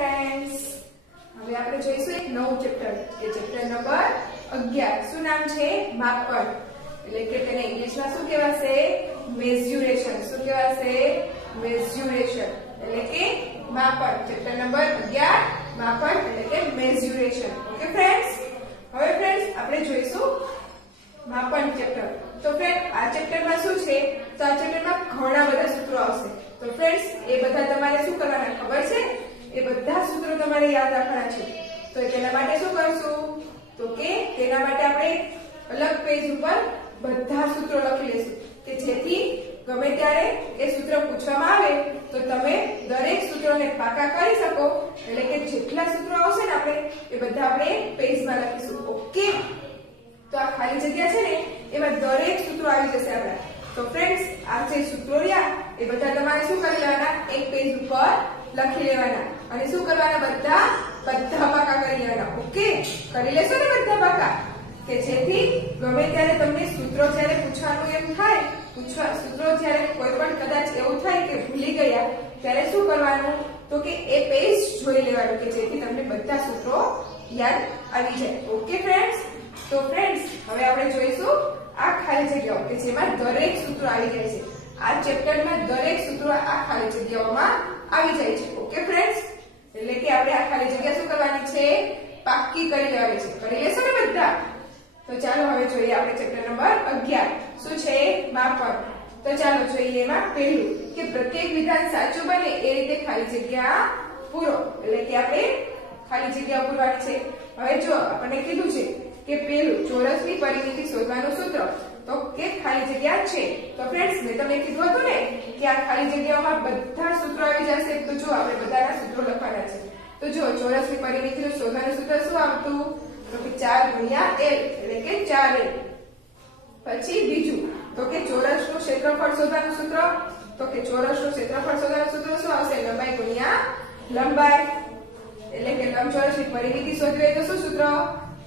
Friends, હવે આપણે જોઈશું એક નવું ચેપ્ટર. એ ચેપ્ટર નંબર 11. શું નામ છે? માપન. એટલે કે તેને ઇંગ્લિશમાં શું કહેવાશે? મેઝ્યુરેશન. શું કહેવાશે? મેઝ્યુરેશન એટલે કે માપન. ચેપ્ટર નંબર 11 માપન એટલે કે મેઝ્યુરેશન. ઓકે ફ્રેન્ડ્સ, હવે ફ્રેન્ડ્સ આપણે જોઈશું માપન ચેપ્ટર. તો ફ્રેન્ડ આ ચેપ્ટરમાં શું છે? તો આ ચેપ્ટરમાં ઘણા બધા સૂત્રો આવશે. તો ફ્રેન્ડ્સ એ બધા તમારે શું કરવાના ખબર છે? એ બધા સૂત્રો તમારે યાદ રાખવાના છે. તો તેના માટે શું કરશું? તો કે તેના માટે આપણે અલગ પેજ ઉપર બધા સૂત્રો લખી લેશું કે જેથી ગમે ત્યારે એ સૂત્ર પૂછવામાં આવે તો તમે દરેક સૂત્રોને પાકા કરી શકો. એટલે કે જેટલા સૂત્રો આવશે ને આપણે એ બધા આપણે પેજમાં લખીશું. ઓકે, તો આ ખાલી જગ્યા છે ને એમાં દરેક સૂત્રો આવી જશે આપણા. તો ફ્રેન્ડ્સ આ જે સૂત્રો રહ્યા એ બધા તમારે શું કરી લેવાના? એક પેજ ઉપર લખી લેવાના અને શું કરવાના? બધા પાકા કરી લેવાના. ઓકે, કરી લેશો ને બધા પાકા, કે જેથી ગમે ત્યારે તમને સૂત્રો જ્યારે પૂછવાનું એમ થાય, સૂત્રો જ્યારે કોઈ પણ કદાચ એવું થાય કે ભૂલી ગયા ત્યારે શું કરવાનું? તો કે એ પેજ જોઈ લેવાનું કે જેથી તમને બધા સૂત્રો યાદ આવી જાય. ઓકે ફ્રેન્ડ્સ, તો ફ્રેન્ડ્સ હવે આપણે જોઈશું આ ખાલી જગ્યાઓ કે જેમાં દરેક સૂત્રો આવી જાય છે. આ ચેપ્ટરમાં દરેક સૂત્રો આ ખાલી જગ્યાઓમાં આવી જાય છે. ઓકે ફ્રેન્ડ્સ, એટલે કે આપણે આ ખાલી જગ્યા શું કરવાની છે? પાક્કી કરી લેવાની છે. કરી લેશો ને બધા? તો ચાલો હવે જોઈએ આપણે ચેપ્ટર નંબર 11. શું છે? માપન. તો ચાલો જોઈએ એમાં પહેલું કે પ્રત્યેક વિધાન સાચું બને એ રીતે ખાલી જગ્યા પૂરો. એટલે કે આપણે ખાલી જગ્યા પૂરવાની છે. હવે જો આપણને કીધું છે કે પહેલું ચોરસની પરિમિતિ શોધવાનું સૂત્ર, તો કે ખાલી જગ્યા છે. તો ફ્રેન્ડ્સ મેં તમને કીધું હતું ને કે આ ખાલી જગ્યાઓમાં બધા સૂત્રો આવી જશે. તો જો આપણે બધાના સૂત્રો લખવાના છે. તો જો ચોરસની પરિમિતિનું શોધવાનું સૂત્ર શું આવતું? તો કે 4 ગુણ્યા l એટલે કે 4l. પછી બીજું તો કે ચોરસનું ક્ષેત્રફળ શોધવાનું સૂત્ર, તો કે ચોરસનું ક્ષેત્રફળ શોધવાનું સૂત્ર શું આવશે? લંબાઈ ગુણ્યા લંબાઈ. એટલે કે લંબચોરસની પરિમિતિ શોધવી હોય તો શું સૂત્ર?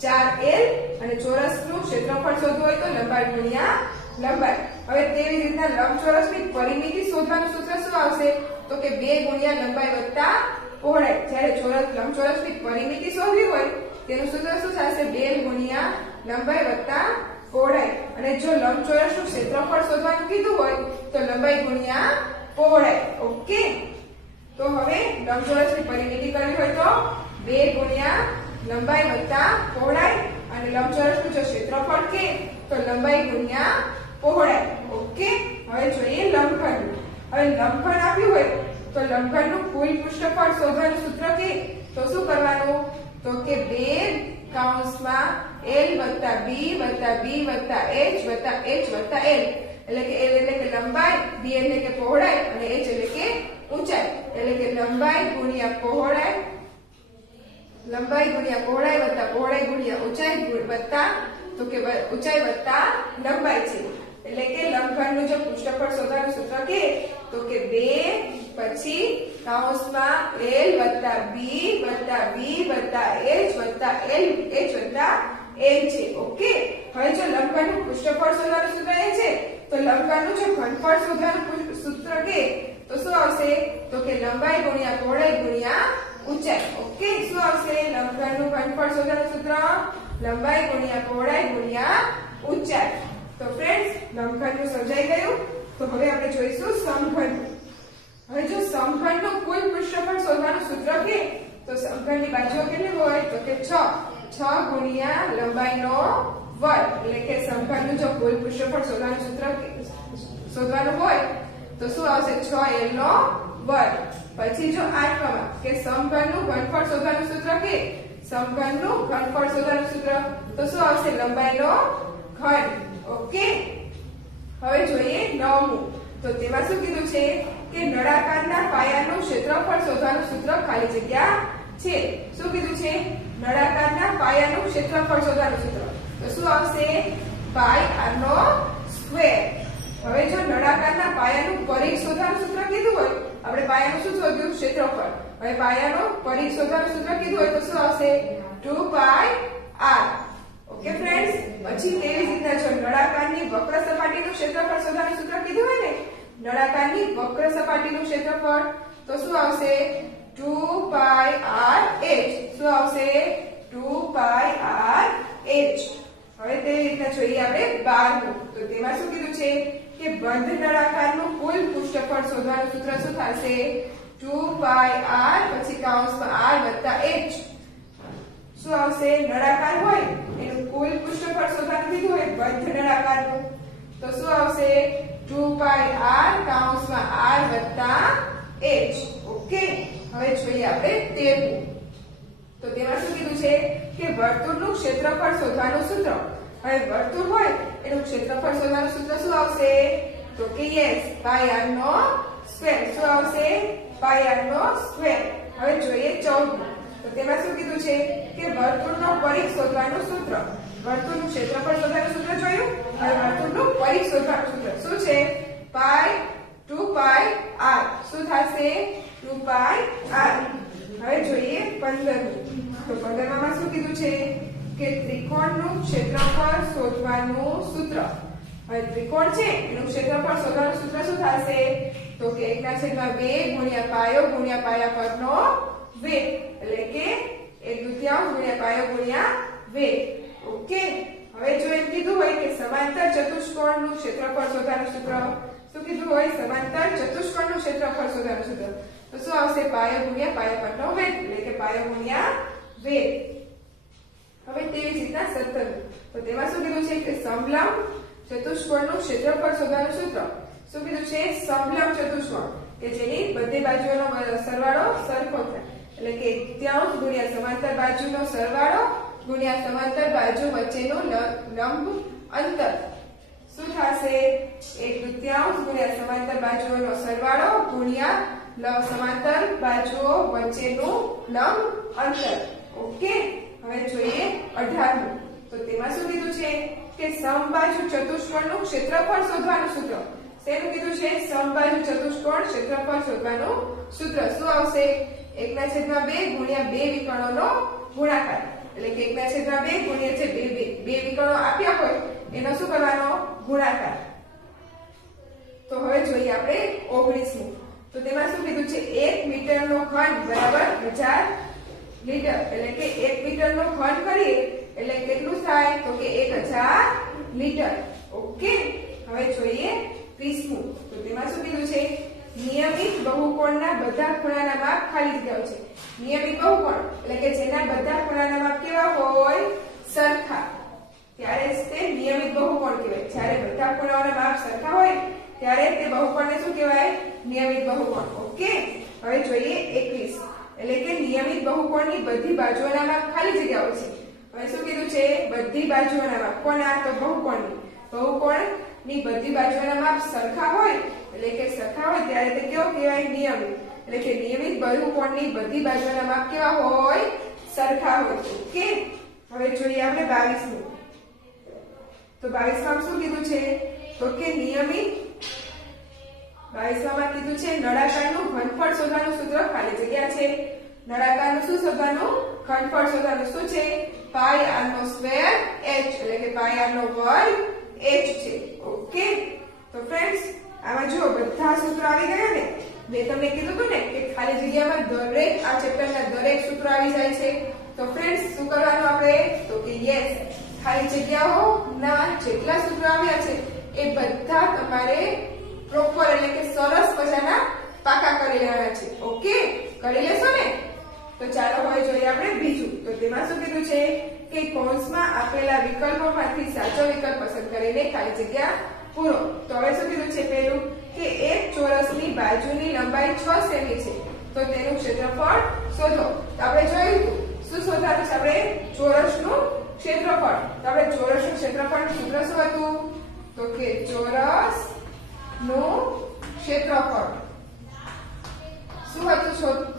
4l. અને ચોરસનું ક્ષેત્રફળ શોધવું હોય તો લંબાઈ ગુણ્યા લંબાઈ. હવે તેવી જ રીતના લંબચોરસની પરિમિતિ શોધવાનું સૂત્ર શું આવશે? તો કે 2 ગુણ્યા લંબાઈ વત્તા પહોળાઈ. જ્યારે લંબચોરસની પરિમિતિ શોધવી હોય તેનું સૂત્ર શું થશે? 2 ગુણ્યા લંબાઈ વત્તા પહોળાઈ. અને જો લંબચોરસનું ક્ષેત્રફળ શોધવાનું કીધું હોય તો લંબાઈ ગુણ્યા પહોળાઈ. ઓકે, તો હવે લંબચોરસની પરિમિતિ કરવી હોય તો 2 ગુણ્યા લંબાઈ વત્તા પહોળાઈ. અને લંબચોરસનું જો ક્ષેત્રફળ કે તો લંબાઈ ગુણ્યા પહોળાઈ. ઓકે, હવે જોઈએ લંબઘન. હવે લંબઘન આપ્યું હોય તો લંબઘનનું કુલ પૃષ્ઠફળ શોધવાનું સૂત્ર કે તો શું કરવાનું? તો કે 2 કૌંસમાં l વત્તા b વત્તા b વત્તા h વત્તા h વત્તા l. એટલે કે l એટલે કે લંબાઈ, b એટલે કે પહોળાઈ અને h એટલે કે ઊંચાઈ. એટલે કે લંબાઈ ગુણ્યા પહોળાઈ, લંબાઈ ગુણ્યા પહોળાઈ વત્તા પહોળાઈ ગુણ્યા ઊંચાઈ વત્તા તો કે ઊંચાઈ વત્તા લંબાઈ છે. એટલે કે લંબઘનનું જો પૃષ્ઠફળ શોધવાનું સૂત્ર કે તો કે 2 પછી કૌંસમાં l વત્તા b વત્તા b વત્તા h વત્તા l h વત્તા l છે. ઓકે, હવે જો લંબઘનનું પૃષ્ઠફળ શોધવાનું સૂત્ર એ છે તો લંબઘનનું જો ઘનફળ શોધવાનું સૂત્ર કે તો શું આવશે? તો કે લંબાઈ ગુણ્યા પહોળાઈ ગુણ્યા ઊંચાઈ. ઓકે, શું આવશે? લંબઘનનું ઘનફળ શોધવાનું સૂત્ર લંબાઈ ગુણ્યા પહોળાઈ ગુણ્યા ઊંચાઈ. તો ફ્રેન્ડ્સ લંબઘનનું સમજાઈ ગયું. તો હવે આપણે જોઈશું સમઘન. હવે જો સમઘનનું કુલ પૃષ્ઠફળ શોધવાનું સૂત્ર કે તો સમઘનની બાજુઓ કેટલી હોય? તો કે 6 ગુણ્યા લંબાઈનો વર્ગ. એટલે કે સમઘનનું જો કુલ પૃષ્ઠફળ શોધવાનું સૂત્ર શોધવાનું હોય તો શું આવશે? 6l નો વર્ગ. પછી જો 8માં કે સમઘનનું ઘનફળ શોધવાનું સૂત્ર કે સમઘનનું ઘનફળ શોધવાનું સૂત્ર તો શું આવશે? લંબાઈનો ઘન. ઓકે, હવે જોઈએ 9મું. તો તેમાં શું કીધું છે કે નળાકારના પાયાનું ક્ષેત્રફળ શોધવાનું સૂત્ર ખાલી જગ્યા છે. શું કીધું છે? નળાકારના પાયાનું ક્ષેત્રફળ શોધવાનું સૂત્ર તો શું આવશે? પાઈ r નો સ્ક્વેર. હવે જો નળાકારના પાયાનું પરિઘ શોધવાનું સૂત્ર કીધું હોય, આપણે પાયાનું શું શોધ્યું? ક્ષેત્રફળ. હવે પાયાનું પરિઘ શોધવાનું સૂત્ર કીધું હોય તો શું આવશે? 2 પાઈ r. ઓકે ફ્રેન્ડ્સ, પછી તેવી જ રીતના જો નળાકારની વક્ર સપાટીનું ક્ષેત્રફળ શોધવાનું સૂત્ર કીધું હોય ને, નળાકારની વક્ર સપાટીનું ક્ષેત્રફળ તો શું આવશે? 2 પાઈ RH શું આવશે 2 પાઈ RH હવે તે રીતના જોઈએ આપણે 12 તો તેમાં શું કીધું છે કે બંધ નળાકારનું કુલ પૃષ્ઠફળ શોધવાનું સૂત્ર શું થશે 2 પાઈ r પછી કૌંસમાં r વત્તા h શું આવશે નળાકાર હોય એનું કુલ પૃષ્ઠફળ શોધવાનું કીધું હોય બંધ નળાકારનું તો શું આવશે 2 પાઈ r કૌંસમાં r વત્તા h ઓકે હવે જોઈએ આપણે 13 તો તેમાં શું કીધું છે કે વર્તુળનું ક્ષેત્રફળ શોધવાનું સૂત્ર હવે વર્તુળ હોય એનું ક્ષેત્રફળ શોધવાનું સૂત્ર શું આવશે તો કે યસ પાઈ r નો સ્ક્વેર શું આવશે પાઈ r નો સ્ક્વેર હવે જોઈએ 14 તો તેમાં શું કીધું છે કે વર્તુળનો પરિઘ શોધવાનું સૂત્ર વર્તુળનું ક્ષેત્રફળ શોધવાનું સૂત્ર જોયું હવે વર્તુળનું પરિઘ શોધવાનું સૂત્ર શું છે પાઈ 2 પાઈ r શું થશે 2 પાઈ r હવે જોઈએ 15 તો 15 માં શું કીધું છે કે ત્રિકોણનું ક્ષેત્રફળ શોધવાનું સૂત્ર હવે ત્રિકોણ છે એનું ક્ષેત્રફળ શોધવાનું સૂત્ર શું થશે તો કે 1/2 ગુણ્યા પાયા પરનો વેગ એટલે કે 1/2 ગુણ્યા પાયો ગુણ્યા વેગ ઓકે હવે જો એમ કીધું હોય કે સમાંતર ચતુષ્કોણનું ક્ષેત્રફળ શોધવાનું સૂત્ર શું કીધું હોય સમાંતર ચતુષ્કોણનું ક્ષેત્રફળ શોધવાનું સૂત્ર તો શું આવશે પાયો ગુણ્યા પાયા પરનો વેગ એટલે કે પાયો ગુણ્યા વેગ હવે તેવી જ રીતના 17 તો તેમાં શું કીધું છે કે સમલંબ ચતુષ્કોણનું ક્ષેત્રફળ શોધવાનું સૂત્ર શું કીધું છે સમલંબ ચતુષ્કોણ કે જેની બધી બાજુઓનો સરવાળો સરખો થાય એટલે કે 1/3 ગુણ્યા સમાંતર બાજુનો સરવાળો ગુણ્યા સમાંતર બાજુ વચ્ચેનું લંબ અંતર શું થશે 1/3 ગુણ્યા સમાંતર બાજુઓનો સરવાળો ગુણ્યા સમાંતર બાજુઓ વચ્ચેનું લંબ અંતર ઓકે હવે જોઈએ 18 તો તેમાં શું કીધું છે કે સમબાજુ ચતુષ્કોણનું ક્ષેત્રફળ શોધવાનું સૂત્ર શેનું કીધું છે સમબાજુ ચતુષ્કોણ ક્ષેત્રફળ શોધવાનું સૂત્ર શું આવશે 1/2 ગુણ્યા બે વિકર્ણોનો ગુણાકાર એટલે કે 1/2 ગુણ્યા જે બે વિકર્ણો આપ્યા હોય એનો શું કરવાનો ગુણાકાર તો હવે જોઈએ આપણે 19મું તો તેમાં શું કીધું છે 1 મીટરનો ઘન બરાબર 1000 લિટર એટલે કે 1 મીટરનો ઘન કરીએ એટલે કેટલું થાય તો કે 1000 લિટર ઓકે હવે જોઈએ 20મું તો તેમાં શું કીધું છે નિયમિત બહુકોણના બધા ખૂણાના માપ ખાલી જગ્યાઓ છે નિયમિત બહુકોણ એટલે કે જેના બધા ખૂણાના માપ કેવા હોય સરખા ત્યારે જ તે નિયમિત બહુકોણ કહેવાય જ્યારે બધા ખૂણાઓના માપ સરખા હોય ત્યારે તે બહુકોણને શું કહેવાય નિયમિત બહુકોણ ઓકે હવે જોઈએ 21 એટલે કે નિયમિત બહુકોણની બધી બાજુઓના માપ ખાલી જગ્યાઓ છે હવે શું કીધું છે બધી બાજુઓના માપ કોના તો બહુકોણની બધી બાજુઓના માપ સરખા હોય એટલે કે સરખા હોય ત્યારે તે કેવો કહેવાય નિયમિત એટલે કે નિયમિત બહુકોણની બધી બાજુઓના માપ કેવા હોય સરખા હોય ઓકે હવે જોઈએ આપણે 22મું તો 22માં શું કીધું છે તો કે નિયમિત 22માં કીધું છે નળાકારનું ઘનફળ શોધવાનું સૂત્ર ખાલી જગ્યા છે નળાકારનું શું શોધવાનું ઘનફળ શોધવાનું શું છે પાઈ r નો સ્ક્વેર h એટલે કે પાઈ r નો વર્ગ h છે ઓકે તો ફ્રેન્ડ્સ આમાં જો બધા સૂત્રો આવી ગયા ને મેં તમને કીધું હતું ને કે ખાલી જગ્યામાં દરેક આ ચેપ્ટરના દરેક સૂત્રો આવી જાય છે તો ફ્રેન્ડ્સ શું કરવાનું આપણે તો કે યસ ખાલી જગ્યાઓના જેટલા સૂત્રો આવ્યા છે એ બધા તમારે પ્રોપર એટલે કે સરસ મજાના પાકા કરી લેવાના છે ઓકે કરી લેશો ને તો ચાલો હવે જોઈએ આપણે બીજું તો તેમાં શું કીધું છે કે કૌંસમાં આપેલા વિકલ્પોમાંથી સાચો વિકલ્પ પસંદ કરીને ખાલી જગ્યા પૂરો તો હવે શું કીધું છે પહેલું કે એક ચોરસની બાજુની લંબાઈ 6 સેમી છે તો તેનું ક્ષેત્રફળ શોધો તો આપણે જોયું શું શોધવાનું છે આપણે ચોરસનું ક્ષેત્રફળ તો આપણે ચોરસનું ક્ષેત્રફળનું સૂત્ર શું હતું તો કે ચોરસ નું ક્ષેત્રફળ શું હતું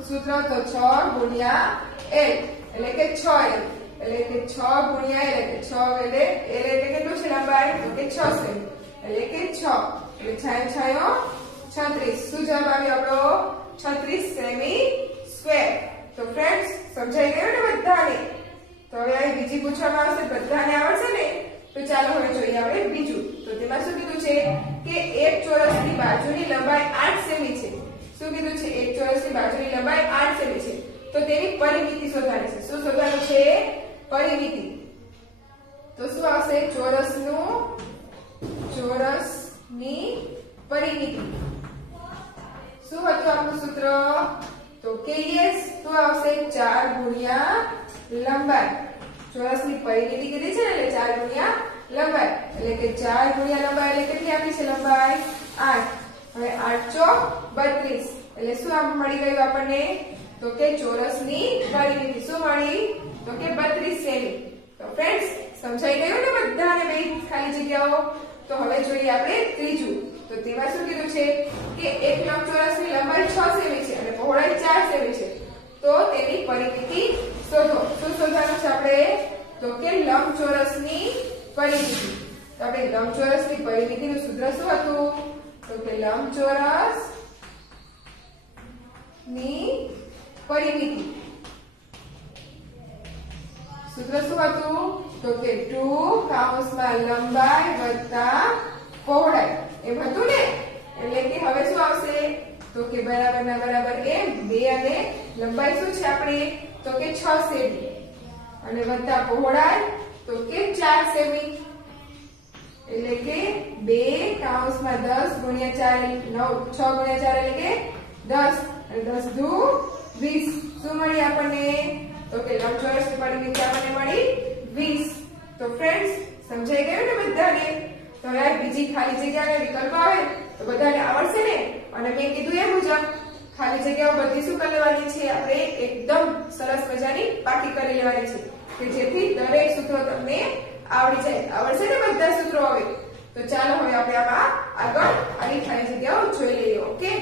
સૂત્ર તો 6 ગુણ્યા l એટલે કે 6l એટલે કે 6 ગુણ્યા l એટલે 6 એટલે l એટલે કેટલું છે લંબાઈ તો કે 6 સેમી એટલે કે 6 એટલે 6 36 શું જવાબ આવ્યો આપણો 36 સેમી સ્ક્વેર તો ફ્રેન્ડ્સ સમજાઈ ગયું ને બધાને તો હવે આ બીજી પૂછવામાં આવશે બધાને આવડશે ને તો ચાલો હવે જોઈએ આપણે બીજું તો તેમાં શું કીધું છે કે એક ચોરસની બાજુની લંબાઈ 8 સેમી છે શું કીધું છે એક એક ચોરસની બાજુની લંબાઈ 8 સેમી છે તો તેની પરિમિતિ શોધવાની છે. શું શોધવાનું છે? પરિમિતિ. તો શું આવશે? ચોરસની પરિમિતિ. શું હતું આપણું સૂત્ર? તો કે યસ શું આવશે? 4 ગુણ્યા લંબાઈ. ચોરસની પરિમિતિ કીધી છે ને એટલે 4 ગુણ્યા લંબાઈ એટલે કે 4 ગુણ્યા લંબાઈ એટલે કેટલી આપી છે લંબાઈ? 8. હવે 8 ચોક 32 એટલે શું આમ મળી ગયું આપણને? તો કે ચોરસની પરિમિતિ શું મળી? તો કે 32 સેમી. તો ફ્રેન્ડ્સ સમજાઈ ગયું ને બધાને બે ખાલી જગ્યાઓ? તો હવે જોઈએ આપણે ત્રીજું. તો તેમાં શું કીધું છે કે એક લંબચોરસની લંબાઈ 6 સેમી છે અને પહોળાઈ 4 સેમી છે તો તેની પરિમિતિ શોધો. શું શોધવાનું છે આપણે? તો કે લંબચોરસની પરિમિતિ. તો આપણે લંબચોરસની પરિમિતિનું સૂત્ર શું હતું? તો કે લંબચોરસની પરિમિતિ સૂત્ર શું હતું? તો કે 2 કૌંસમાં લંબાઈ વત્તા પહોળાઈ એમ હતું ને. એટલે કે હવે શું આવશે? તો કે બરાબર ના બરાબર એમ 2 અને લંબાઈ શું છે આપણે? તો કે 6 સેમી અને વત્તા પહોળાઈ તો કે 4 સેમી એટલે કે 2 કૌંસમાં 10 ગુણ્યા 4 6 ગુણ્યા 4 એટલે કે 10 અને 10 દુ 20. શું મળી આપણને? તો કે લંબચોરસની પરિમિતિ આપણને મળી 20. તો ફ્રેન્ડ્સ સમજાઈ ગયું ને બધાને? તો હવે બીજી ખાલી જગ્યાના વિકલ્પ આવે તો બધાને આવડશે ને? અને મેં કીધું એ મુજબ ખાલી જગ્યાઓ બધી શું કરી લેવાની છે? આપણે એકદમ સરસ મજાની પાકી કરી લેવાની છે કે જેથી દરેક સૂત્રો તમને આવડી જાય. આવડશે ને બધા સૂત્રો હવે? તો ચાલો હવે આપણે આમાં આગળ આની ખાલી જગ્યાઓ જોઈ લઈએ. ઓકે.